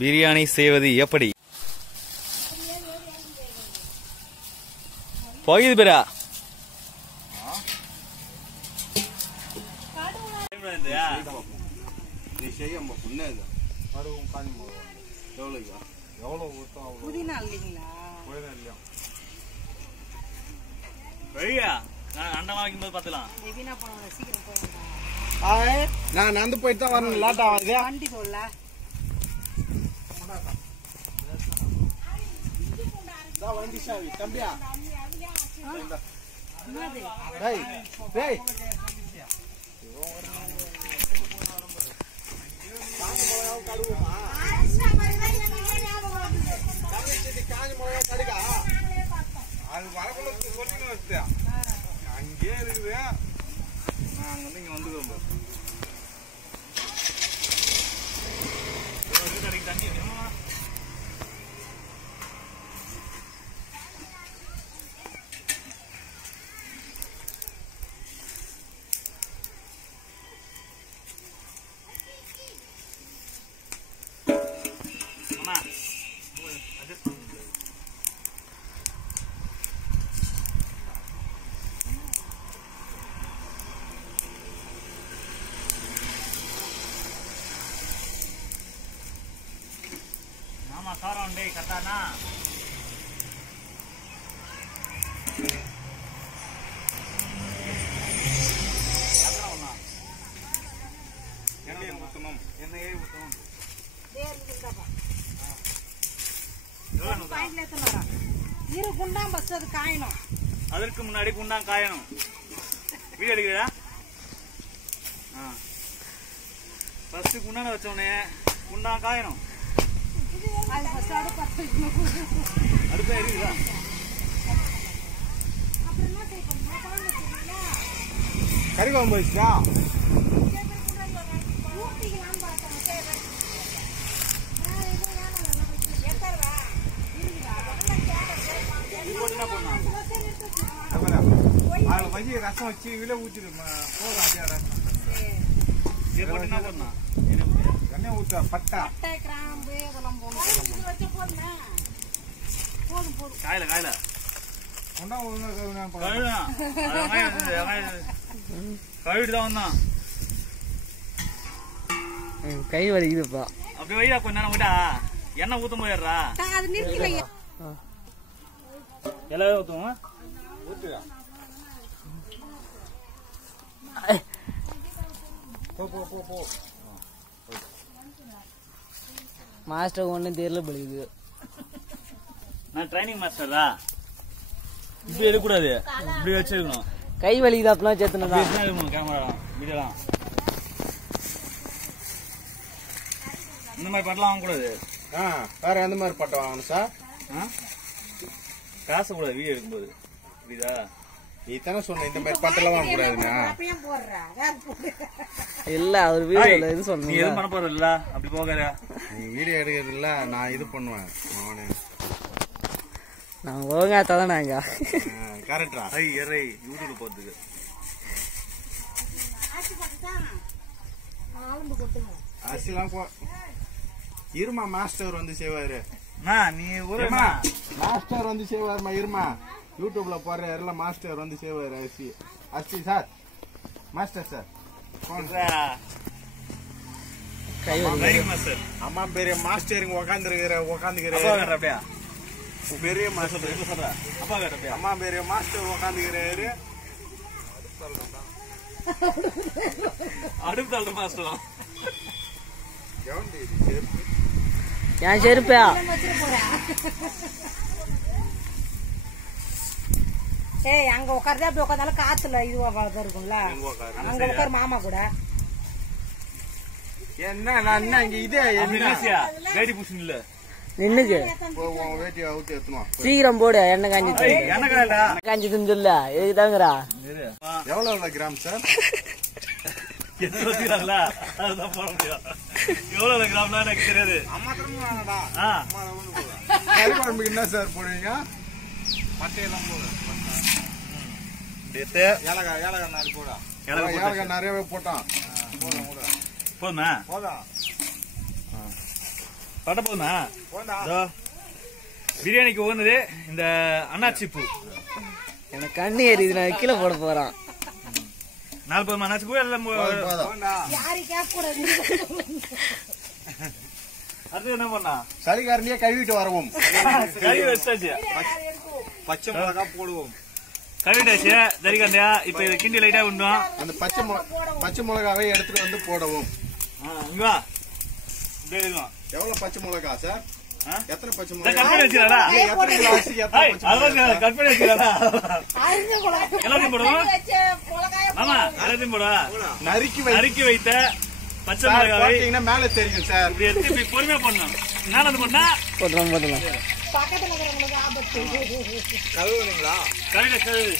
பிரியாணி செய்வது எப்படி? போகுது பேரா நான் நடந்து போயிட்டு தான் வரணும். லேட்டா ஆகுது. வண்டி சொல்ல வண்டி சாவி தம்பியா. அது வரக்குள்ள அங்கேயே இருக்குது. நாங்க வந்து இங்க வந்துக்கிறோம். காரம் டேய் கட்டானா அதற்கு முன்னாடி குண்டான் காயணும். வீடியோ எடுக்கிறா? ஃபர்ஸ்ட் குண்டான வச்சோடனே குண்டான் காயணும். அடுப்பே இருக்குதா? கறி குழம்பு வச்சுட்டா அதுல வச்சு ரசம் வச்சு இதில் ஊற்றிடு போதும். அதே ரசம் எண்ணெய் ஊற்ற பட்டை கிராம்பு இதெல்லாம் காயில காயில கழுவிட்டுதான் வந்தான். கை வலிக்குதுப்பா. அப்படி வைடா கொஞ்ச நேரம் விட்டா எண்ணெய் ஊத்தும் போயிடுறா. எல்லாமே ஊத்துவோம். ஊற்றுடா போ. மாஸ்டர் ஒன்றும் தெரியல பழுகுது. நான் ட்ரைனிங் மாஸ்டரா. இப்படி எடுக்கக்கூடாது, இப்படி வச்சு எடுக்கணும். கை வலிக்குது அப்பெல்லாம் சேர்த்துனதா எடுக்கணும். கேமரா வீடியோலாம் இந்த மாதிரி பட்டெல்லாம் வாங்கக்கூடாது. வேற எந்த மாதிரி பட்டை வாங்கணும் சார்? காசு கூடாது வீடியோ எடுக்கும்போது. புரியுதா? நீ தானே சொன்ன இந்த மாதிரி பட்டெல்லாம் வாங்கக்கூடாதுண்ணா. இல்ல அவர் வீடியோல இது சொன்ன. நீ எதுவும் பண்ண போறது இல்ல, அப்படி போகாத. நீ வீடியோ எடுக்கிறது இல்ல, நான் இது பண்ணுவேன். அவனே நான் ஒழுங்காத்தான் நாங்க கரெக்டா யூடியூப் போறதுக்கு அரிசிலாம் இருமா மாஸ்டர் வந்து செய்வாரு. நீ ஒரு மாஸ்டர் வந்து செய்வாருமா. இருமா யூடியூப்ல போடுற எல்லாம் மாஸ்டர் வந்து செய்வாரு. அரிசி சார் மாஸ்டர் சார் அம்மா பெரிய மாஸ்டர் உக்காந்துக்கிற பெரிய மாஸ்டர் அம்மா பெரிய மாஸ்டர் உக்காந்துக்கிறாரு. அடுப்பு தள்ளுற மாஸ்டர் என் செருப்பா அங்க உட்கார்ந்து அப்படி உட்காந்தாலும் காத்துல இதுவா இருக்கும்ல. அங்க உட்காரு மாமா கூட. என்ன நான் இங்க இதே வேடி புஷன் இல்ல நின்னுக்கு வேட்டியை அவுத்து எடுத்துனுவா. சீக்கிரம் போடு. எண்ணெய் காஞ்சிட்டு காஞ்சிட்டுன்னு சொல்ல எதுக்கு தாங்கறா? எவ்வளவு கிராம் சார்? எவ்வளவு கிராம்லாம் எனக்கு தெரியாது. கறி குழம்புக்கு என்ன சார் போடுவீங்க? பட்டையெல்லாம் போடு. ஏலக்காய் நாலு போடா. ஏலக்காய் நிறையவே போட்டான். போதுமா? போதும். பட்ட போதுமா பிரியாணிக்கு உகந்தது இந்த அன்னாச்சி பூ. எனக்கு கண்ணு எரியுது, நான் கீழே போட போறான். 4 போதுமா அன்னாச்சி பூ? எல்லாம் அடுத்து என்ன பண்ணா? சளிக்காரனையே கழுவிட்டு வரவும். கழுவி வச்சாச்சு. பச்சை மிளகா போடுவோம். கழுவிட்டாச்சு தரிகாண்டியா. இப்ப இது கிண்டி லைட்டா விடுவோம். அந்த பச்சை மிளகாவை எடுத்துட்டு வந்து போடவும். இங்க வா. இப்படி இருக்கும். எவ்வளவு பச்சை மிளகா சார்? எத்தனை பச்சை மிளகா? கட் பண்ணி வச்சிடறா. எத்தனை கிளாஸ்? கட் பண்ணி வச்சிடறா. எல்லாத்தையும் போடுவோம். ஆமா எல்லாத்தையும் போடுவா. நறுக்கி வைத்த பச்சை மிளகாவை மேல தெரியும் சார். இப்படி எடுத்து இப்படி பொறுமையா போடணும். நான் அது பண்ணா போட்டுலாம் கழுவுங்களா? கழுவு.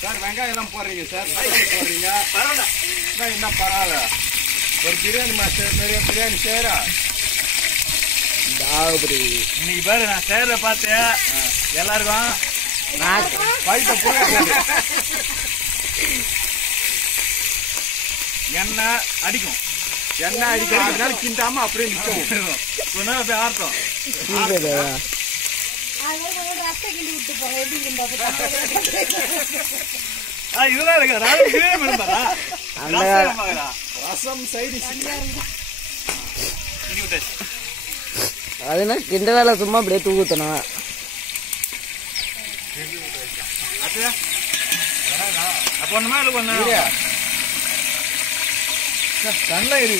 சார் வெங்காயம் எல்லாம் போடுறீங்க சார். போடுறீங்க என்ன பரவாயில்ல. ஒரு பிரியாணி மாஸ்டர் பிரியாணி செய்யறா. இன்னைக்கு பாரு நான் செய்யறத பார்த்து எல்லாருக்கும் எண்ணெய் அடிக்கும். எண்ணெய் அடிக்கிறதுனால கிண்டாம அப்படியே நிற்கும். அப்படியே ஆர்த்தம். இதெல்லாம் இருக்கு. ரசம் சைடு அதுனா கிண்டதால சும்மா அப்படியே தூக்குத்தணும். அப்ப ஒண்ணுமா இல்லை கொஞ்சம் கண்ணில் எரி.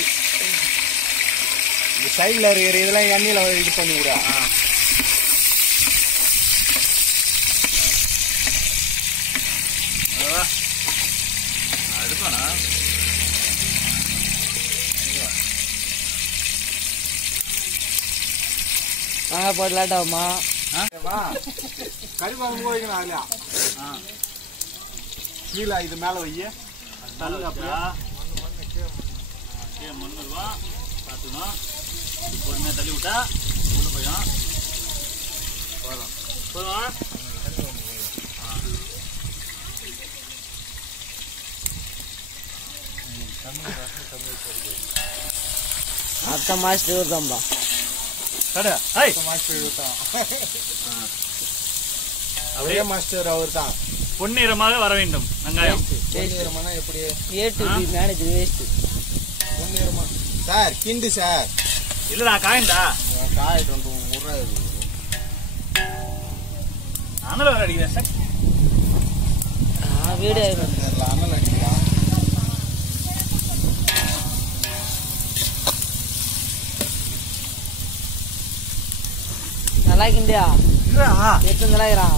சைட்ல இருக்கிற இதெல்லாம் எண்ணெயில இது பண்ணி விட. எடுப்பானா போட்டு லேட்டாகுமா? கறிக்குழம்பு போய்க்கணும். அதுலயா கீழே இது மேல வைய மண்ணுருவா பார்த்துக்கணும். பொறுமையா தள்ளி விட்டா உள்ள போயும். போதும். அத்த மாஸ்டர் இருக்காம்பா. அவரே மாஸ்டர் அவர் தான். பொன்னிறமாக வர வேண்டும் வெங்காயம். பொன்னிறமான எப்படி? A to B manager waste. பொன்னிறமா சார் கிண்டு சார். இல்லடா காயண்டா. காயிட்டு வந்து உர்றாது. அனல் வர அடிக்கிறேன் சார். வீடியோ அனல் அடிக்கலாம். நல்லா கிண்டியா? எத்தனை நல்லாயிரம்?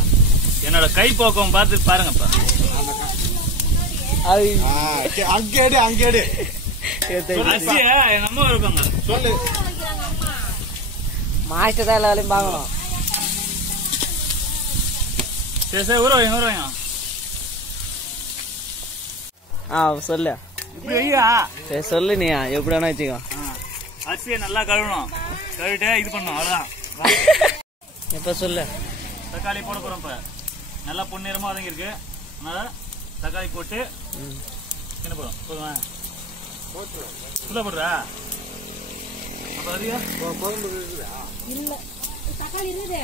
என்னோட கை போக்கம் பார்த்து பாருங்கப்பா. அங்கேடு அங்கேடு எங்க அம்மா இருப்பாங்க. சொல்லு. மாஸ்டர் தான் எல்லா வேலையும் பார்க்கணும். சரி சரி ஊறவைங்க. சொல்லு. இப்படி வையா. சரி சொல்லு நீ எப்படி வேணா வச்சுக்கோ. அரிசியை நல்லா கழுவணும். கழுவிட்டு இது பண்ணும். அவ்வளவுதான். இப்ப சொல்லு. தக்காளி போட போறோம். இப்ப நல்லா பொன்னிறமா வதங்கிருக்கு. அதனால தக்காளி போட்டு என்ன போடும்? போதுமா? உள்ள போடுறா. அப்ப அதிக குழம்பு இருக்குதா? இல்ல தக்காளி இருக்குதே.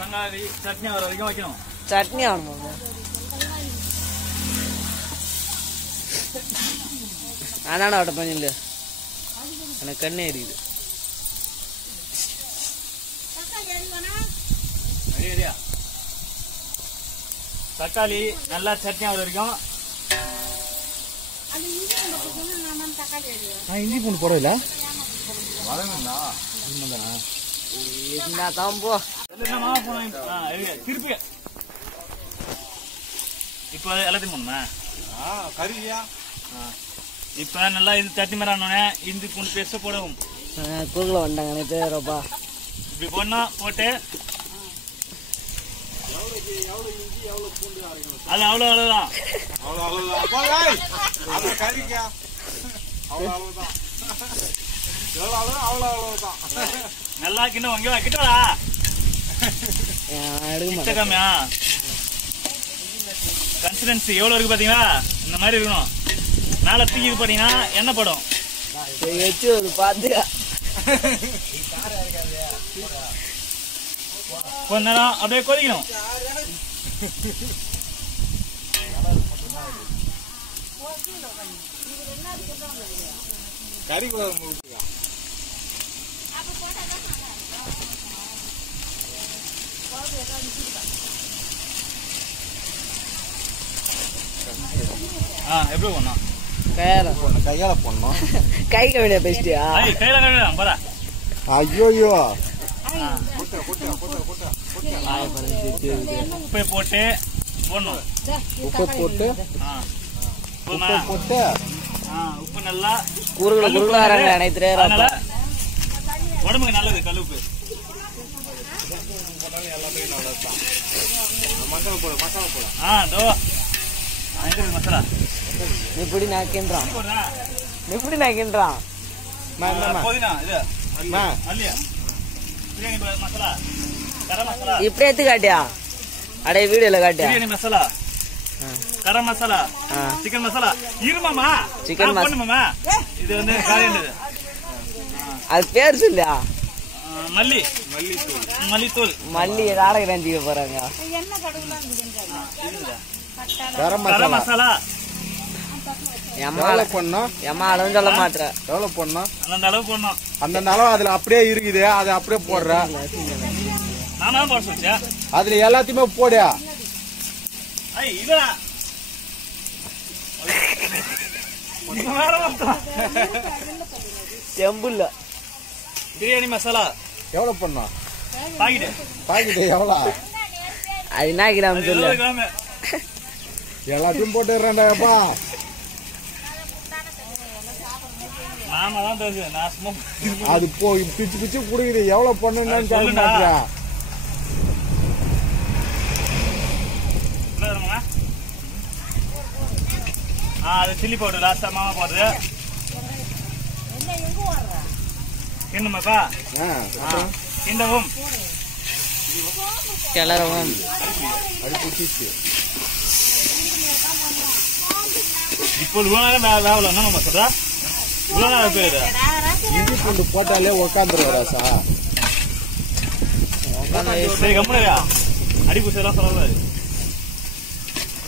தக்காளி சட்னி வர வரைக்கும் வைக்கணும். சட்னி ஆகணுமா? அண்ணா அவட்ட பண்ணல. எனக்கு கண்ணே எரியுது. தக்காளி நல்லா சட்னி வர வரைக்கும். இஞ்சி பூண்டு போடல. திருப்பி இப்ப எல்லாத்தையும் போடணுமா? கறியா? இப்ப நல்லா இது தட்டி மாதிரி ஆனோடனே இஞ்சி பூண்டு பேஸ்ட் போடவும். குறுக்கல வந்தாங்க பேரப்பா. இப்படி போடணும். போட்டு அது அவ்வளவுதான். கறிக்கா அவ்வளவுதான். எவ்வளவு அவ்வளவுதான். நல்லா கிண்ணம் வாங்கி கிட்டா எடுக்கமாட்டியா கன்சிஸ்டன்சி எவ்வளவு இருக்கு பாத்தீங்களா? இந்த மாதிரி இருக்கணும். மேல தூக்கி பாத்தீங்கன்னா எண்ணெய் படும். வச்சு ஒரு பாத்து கொஞ்ச நேரம் அப்படியே கொதிக்கணும். கறி குழம்பு எப்படி போடணும்? கையால போடணும். கை கவிட பேசிட்டியா? கையில கழுவிடலாம் பாரா. ஐயோ உப்பை போட்டு போடணும். உப்பு போட்டு உப்பு நல்லா குறுகுல அனைத்து உடம்புக்கு நல்லது கல்லுப்பு. மசாலா போட மசாலா போட மசாலா எப்படி நாக்கின்றான் எப்படி நாக்கின்றான் மசாலா கரம் மசாலா இப்படி எடுத்து காட்டியா? அடே வீடியோல காட்டியா? பிரியாணி மசாலா கரம் மசாலா சிக்கன் மசாலா இருமாமா சிக்கன் மசாலா இது வந்து காரியண்டது. அது பேர் சொல்லியா? மல்லி மல்லித்தூள் மல்லி நாடகம் நினைச்சுக்க போறாங்க. கரம் மசாலா எம்மா அளவு சொல்ல மாட்டேன். எவ்வளவு போடணும்? அந்த அளவு போடணும். அந்த அளவு அதுல அப்படியே இருக்குது. அதை அப்படியே போடுற. நானா போட சொல்லிச்சேன். அதுல எல்லாத்தையுமே போடியா? செம்புல்ல பிரியாணி மசாலா எவ்வளவு பண்ணணும்? பாக்கெட் எவ்வளவு? அது என்ன கிராம் சொல்லு. எல்லாத்தையும் போட்டுறேன்டாப்பா. அது போய் பிச்சு பிச்சு குடுக்குது. எவ்வளவு பண்ணுன்னு கேட்க அது சில்லி பவுடர் லாஸ்டா மாமா போடுறது. கிண்டுமாப்பா கிண்டவும் கிளறவும் அது பிடிச்சிச்சு. இப்போ இவ்வளவு நேரம் வேவல என்ன மாமா சொல்றா? இவ்வளவு நேரம் பேரு இஞ்சி பூண்டு போட்டாலே உக்காந்துருவா சார். சரி கம்முனையா அடி பூசெல்லாம் சொல்லக்கூடாது.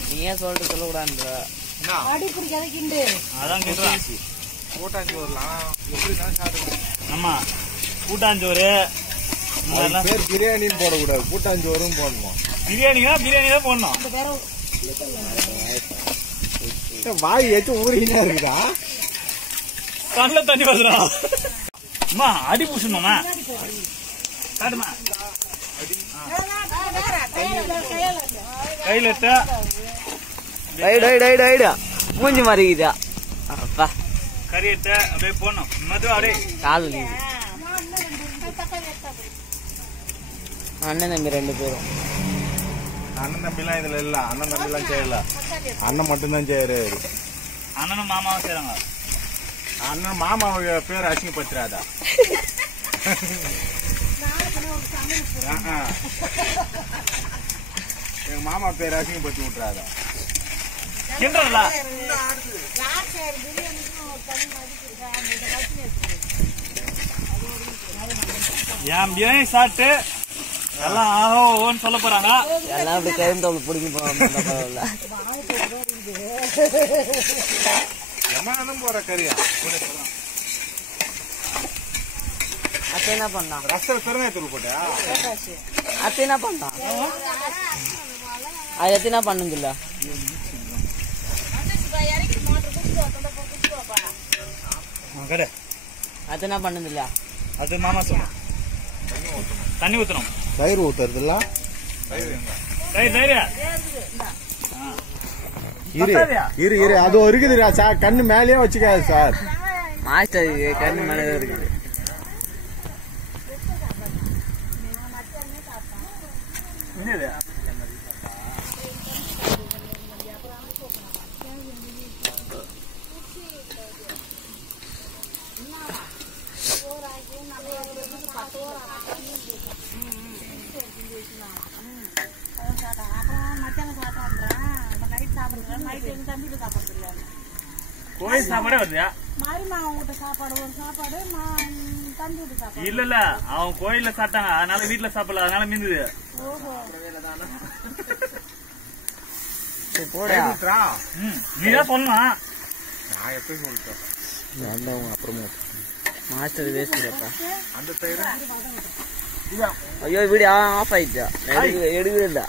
நீ ஏன் சொல்லிட்டு சொல்லக்கூடாது? அதான் கேட்கலாம். கூட்டாஞ்சோறுலாம் எப்படிதான் சாப்பிடுவோம். ஆமா கூட்டாஞ்சோறு பேர் பிரியாணின்னு போடக்கூடாது. கூட்டாஞ்சோறும் போடணும். பிரியாணி தான் போடணும். வாய் ஏச்சும் ஊறினா இருக்குதா? கண்ணுல தண்ணி வருதுடா. அம்மா அடி பூசணுமா? காட்டுமா கையில மூஞ்சி மாறிக்குதா? அப்பா கறி எடுத்து அப்படியே போடணும். மது அப்படியே கால் அண்ணன் தம்பி 2 பேரும். அண்ணன் தம்பிலாம் இதுல இல்ல. அண்ணன் தம்பிலாம் செய்யல. அண்ணன் மட்டும்தான் செய்யறாரு. அண்ணனும் மாமாவும் செய்யறாங்க. அண்ணன் மாமாவுக்கு பேர் அசிங்கப்படுத்துறாதா? எங்க மாமா பேர் அசிங்கப்படுத்தி விட்டுறாதா? கிண்டல என் பிரியாணி சாப்பிட்டு எல்லாம் ஆஹோன்னு சொல்ல போறாங்க. எல்லாம் அப்படி கையும் தோல் பிடிக்க போறாங்க. போற கறியா அத்தை என்ன பண்ணா? ரசம் பெருங்காயத்தூள் போட்டா? அத்தை என்ன பண்ணா? அது எத்தனை பண்ணுங்கல்ல? அது என்ன பண்ணுதில்ல? அது மாமா சொன்ன தண்ணி ஊத்தணும். தயிர் ஊத்துறது இல்ல? இரு அது இருக்குதுடா சார். கண்ணு மேலேயே வச்சுக்காது சார். மாஸ்டர் கண்ணு மேலே இருக்குது. கோயில் சாப்பாடே வருது இல்ல இல்ல அவன் கோயில்ல சாப்பிட்டாங்க அதனால வீட்டுல சாப்பிடல அதனால மீந்தது நீதான் சொல்லலாம் நான் எப்பயும் சொல்லிட்டேன் அப்புறமா மாஸ்டர் வேஸ்ட்ப்பா அந்த தயிர் ஐயோ வீடியோ ஆஃப் ஆயிடுச்சா எடுக்கவே இல்ல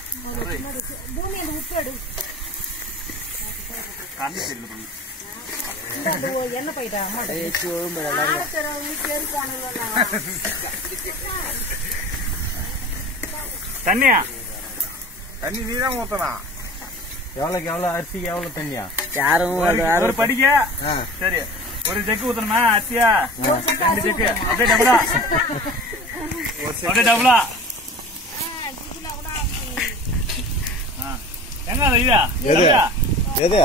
என்ன போயிட்டா தண்ணியா தண்ணி நீதான் ஊத்தனா எவ்வளவுக்கு எவ்வளவு அரிசிக்கு எவ்வளவு தண்ணியா யாரும் ஒரு படிக்க சரி ஒரு ஜெக்கு ஊத்தணுமா அரிசியா 2 ஜெக்கு அப்படியே டபுளா அப்படியே டபுளா எங்க ஐயா எது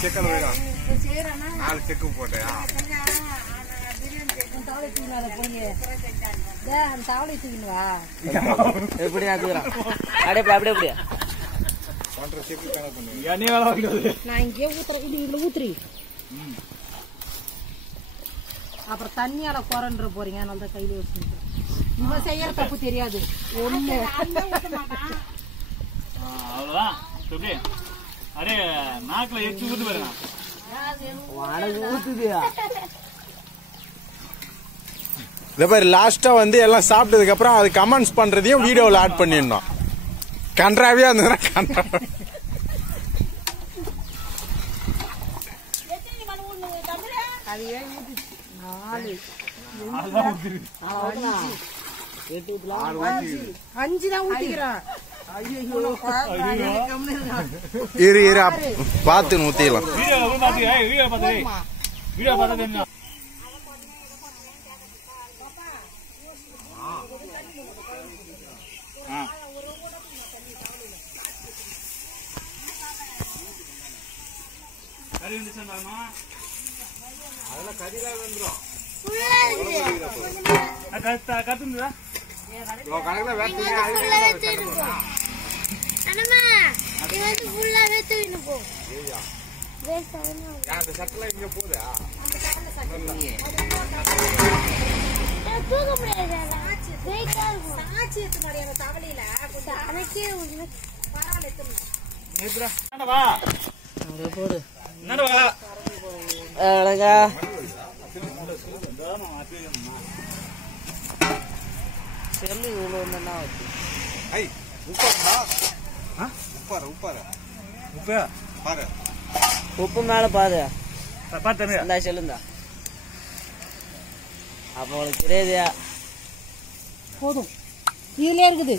செக்கல் வேணும் 4 செக்கு போட்டேன் எப்படி ஆக்குறான் அப்படியே அப்படியே 1.5 செக்கு கணக்கு பண்ணு நான் இங்கே ஊத்துறேன் இதுல ஊத்துறி அப்புறம் தண்ணியால குறன்ற போறீங்க அதனால தான் கையில வச்சுட்டு இவன் செய்யற தப்பு தெரியாது ஒண்ணு அவ்வளவுதான் எப்படி அரே நாக்குல எச்சு ஊத்து பாருங்க ஊத்துதியா இந்த மாதிரி லாஸ்டா வந்து எல்லாம் சாப்பிட்டதுக்கு அப்புறம் அது கமெண்ட்ஸ் பண்றதையும் வீடியோல ஆட் பண்ணிடணும் கன்றாவியா இருந்ததுன்னா கன்றாவி இரு பார்த்து ஊத்திடலாம் வீடியோ பார்த்து கறி வந்துச்சா அதெல்லாம் கறிதான் வந்துடும் கத்துந்தா கணக்குல அந்த சட்டெல்லாம் இங்க போதா போடு என்னடா செல்லு இவ்வளவு உப்பு மேல பாரு இந்த செல்லுந்தா அப்ப உங்களுக்கு தெரியாதியா போதும் இதுல இருக்குது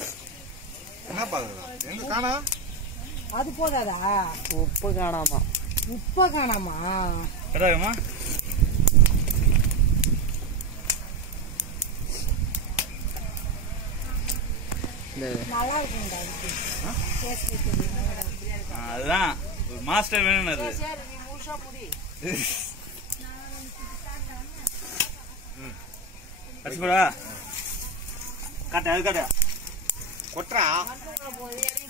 என்ன பாக்குறது எங்க காணா அது போதாதா உப்பு காணாமா உப்ப காணாமா கடாயமா நல்லா இருக்கும்டா அதுதான் மாஸ்டர் வேணும் அது கஷ்டப்படா காட்ட அது காட்ட கொட்டா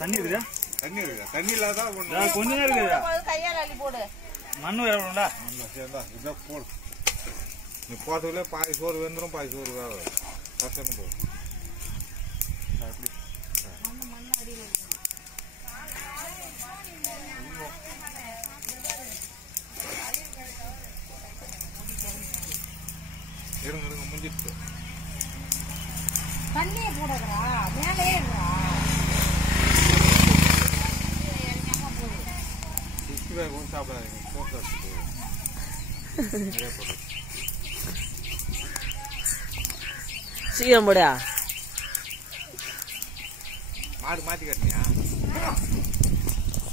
தண்ணி இருக்குதா தண்ணி இருக்குதா தண்ணி இல்லாதான் கொஞ்ச நேரம் இருக்குதா கையால அள்ளி போடு மண்ணு வேறா இதான் போடு நீ போட்டதுல பாதி சோறு வெந்துடும் பாதி சோறு வேற கஷ்டம் போடு இருங்க முடிஞ்சிட்டு தண்ணியை போடுறா மேலே சாப்பிடாதீங்க போட்டு சீக்கிரம் போடியா மாடு மாத்தி கட்டினியா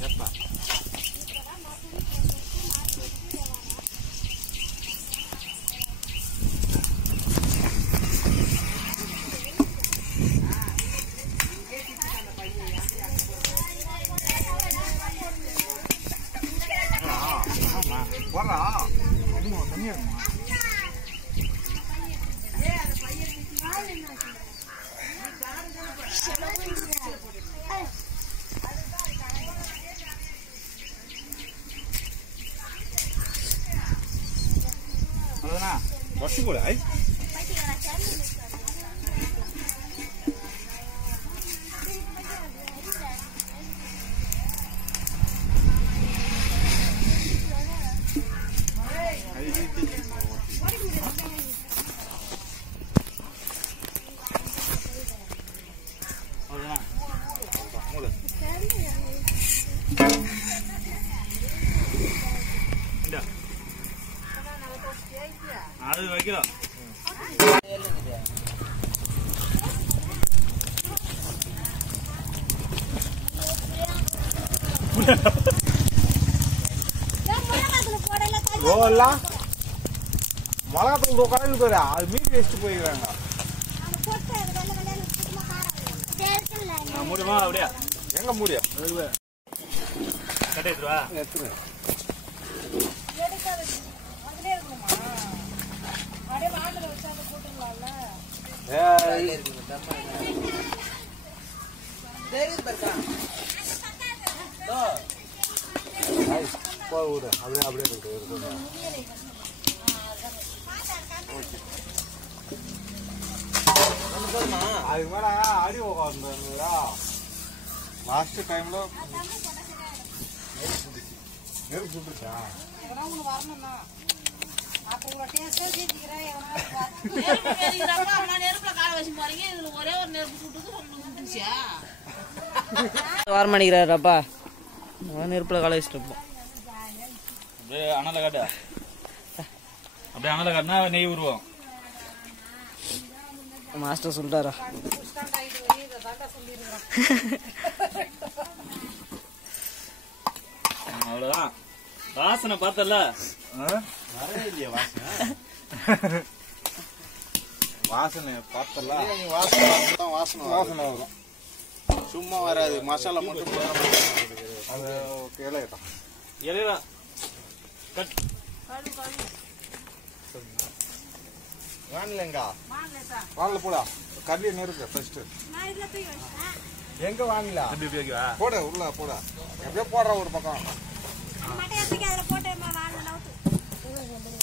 எப்பா போடுறா தண்ணி இருக்குமா அரிசி போல அது வைக்கலாம். மிளகாத்தூள் கடையில் போயிரு அது மீன் வச்சுட்டு போயிருக்காங்க. முடியுமா? அப்படியா? எங்க முடியும்? கட்டை எடுத்துருவா. எத்தனை ஊரு அப்படியே அப்படியே இருக்கு. அதுக்கு மேல அடி உட்காந்துங்களா லாஸ்ட் டைம்ல நெருப்பு சுட்டுச்சா? வரமாட்டேங்கிறாருப்பா. நெருப்புல காலை வச்சுட்டு இருப்போம். அப்படியே அனல காட்டு. அப்படியே அனல காட்டினா நெய் உருவோம். மாஸ்டர் சொல்லிட்டாரா? அவ்வளவுதான். வாசனை பார்த்தல வரவே இல்லையா வாசனை? வாசனை பார்த்தல வாசனை வாசனை வரும். சும்மா வராது. மசாலா மட்டும் அது இலையிட்டோம். இலையா கட் வாங்கலங்க வாங்கல போடா. கல்லிய நெருக்க ஃபர்ஸ்ட் எங்க வாங்கல போட உள்ள போட. எப்படியோ போடுற ஒரு பக்கம்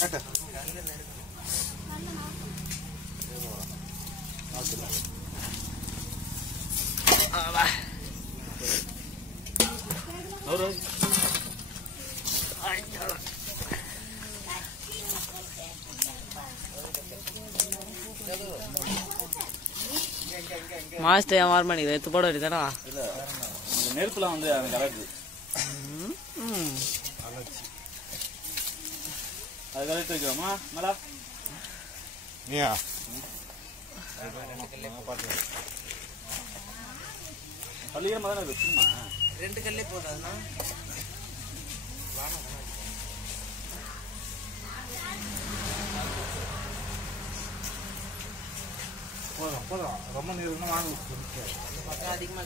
கட்டு. மாஸ்டர் ஏன் வரமாட்டேங்குது? எடுத்து போட வேண்டியதானா? நெருப்புலாம் வந்து அந்த கலக்கு அது கலெக்ட் வைக்கிறோமா மேலா? நீயா பள்ளியமா தானே வச்சுமா? 2 கல்லே போடாதுன்னா போதும் போதும். ரொம்ப நீர் வாங்க அதிகமா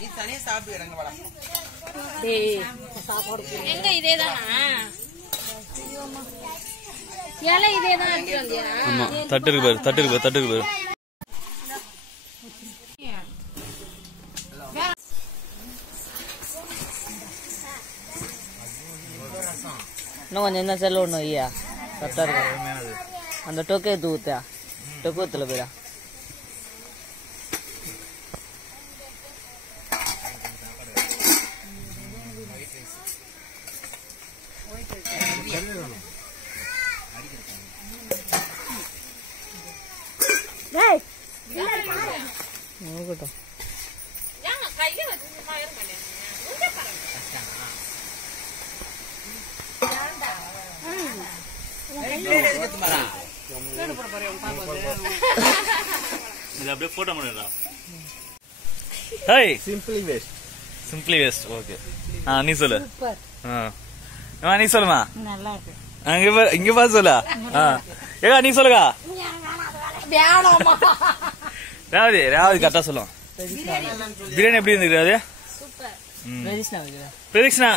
நீ தனியா சாப்பிட்டு இறங்க வாடா. எங்க இதேதானா? இலை இதேதான் எடுத்து வந்தியா? ஆமா தட்டு இருக்கு பாரு, தட்டு இருக்கு பாரு, தட்டு இருக்கு பாரு. இன்னும் கொஞ்சம் என்ன செல்ல ஒண்ணு ஐயா கரெக்டா இருக்கு. அந்த டொக்கே தூத்தா டொக்கத்துல போயிடா. அப்படியே போட்டோ பண்ணிடா. Hi simply waste. Simply waste. Okay நீ சொல்லு. நீ சொல்லுமா. நல்லா இருக்கு. இங்க பா சொல்ல. ஏகா நீ சொல்லுங்க. ரேவதி கரெக்டா சொல்லும். பிரியாணி எப்படி இருந்துருக்கு? சூப்பர். பிரதீக்ஷனா